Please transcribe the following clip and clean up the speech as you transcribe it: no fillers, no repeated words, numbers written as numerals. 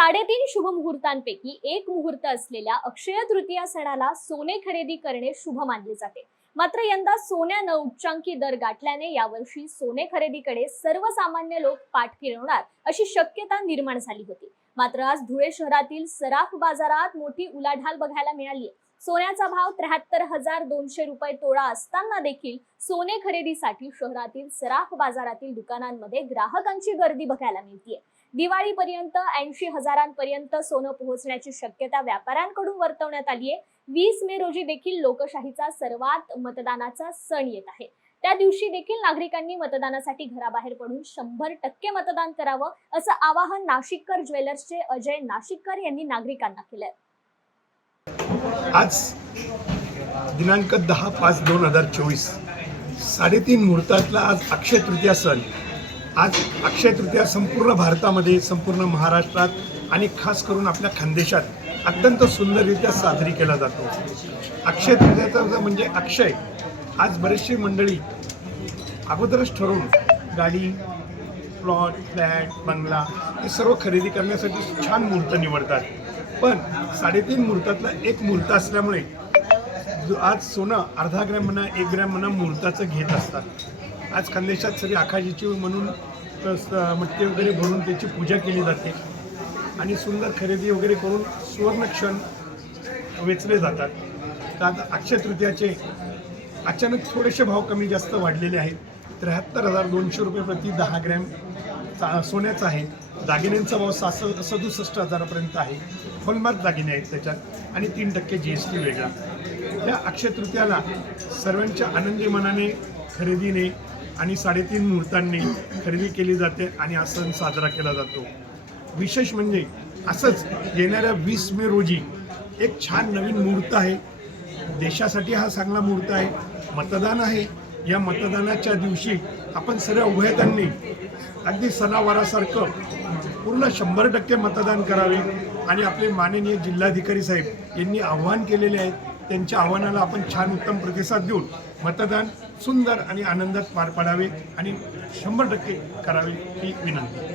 3.5 शुभ मुहूर्तांपैकी एक मुहूर्त असलेल्या अक्षय तृतीया सणाला सोने खरेदी करणे शुभ मानले जाते। मात्र यंदा सोन्यानं उच्चांकी दर गाठल्याने यावर्षी सोने खरेदीकडे सर्वसामान्य लोक पाठ फिरवणार अशी शक्यता निर्माण झाली होती। मात्र आज धुळे शहरातील सराफ बाजारात मोठी उलाढाल बघायला मिळाली आहे। सोन्याचा भाव 73,200 रुपये तोळा असताना देखील सोने खरेदीसाठी शहरातील सराफ बाजारातील दुकानांमध्ये ग्राहकांची गर्दी बघायला मिळते। दिवाळीपर्यंत 80,000पर्यंत सोनं पोहोचण्याची शक्यता व्यापाऱ्यांकडून वर्तवण्यात आली आहे। 20 मे रोजी देखील लोकशाहीचा सर्वात मतदानाचा सण येत आहे। त्या दिवशी देखील नागरिकांनी मतदानासाठी घराबाहेर पडून 100% मतदान करावं असं आवाहन नाशिककर ज्वेलर्सचे अजय नाशिककर यांनी नागरिकांना केलंय। आज दिनांक 10/5/2024 3:30 मुहूर्तातला आज अक्षय तृतीया सण। आज अक्षय तृतीया संपूर्ण भारतामध्ये, संपूर्ण महाराष्ट्रात आणि खास करून आपल्या खानदेशात अत्यंत सुंदररित्या साजरी केला जातो। अक्षय तृतीयाचा म्हणजे अक्षय। आज बरेचशी मंडळी अगोदरच ठरवून गाडी, प्लॉट, फ्लॅट, बंगला हे सर्व खरेदी करण्यासाठी छान मुहूर्त निवडतात। पण 3:30 मुहूर्तातला एक मुहूर्त असल्यामुळे आज सोनं अर्धा ग्रॅम म्हणा 1 ग्रॅम म्हणा मुहूर्ताचं घेत असतात। आज खानदेशात सगळी आखाजीची म्हणून मटके वगैरे भरून त्याची पूजा केली जाते आणि सुंदर खरेदी वगैरे करून सुवर्ण क्षण वेचले जातात। तर आता अक्षय तृतीयाचे अचानक थोडेसे भाव कमी जास्त वाढलेले आहेत। 73,200 रुपये प्रति 10 ग्रॅम सोन्याचा आहे। दागिन्यांचा भाव 67,000पर्यंत आहे। हॉलमार्क दागिने आहेत त्याच्यात आणि 3% GST वेगळा। या अक्षय तृतीयाला सर्वांच्या आनंदी मनाने, खरेदीने आणि 3:30 मुहूर्तांनी खरेदी केली जाते आणि हा सण साजरा केला जातो। विशेष म्हणजे असंच येणाऱ्या 20 मे रोजी एक छान नवीन मुहूर्त आहे। देशासाठी हा चांगला मुहूर्त आहे। मतदान आहे। या मतदानाच्या दिवशी आपण सर्व उभयतांनी अगदी सणावारासारखं पूर्ण 100% मतदान करावे आणि आपले माननीय जिल्हाधिकारी साहेब यांनी आव्हान केलेले आहे। त्यांच्या आव्हानाला आपण छान उत्तम प्रतिसाद देऊन मतदान सुंदर आणि आनंदात पार पाडावे आणि 100% करावे ही विनंती।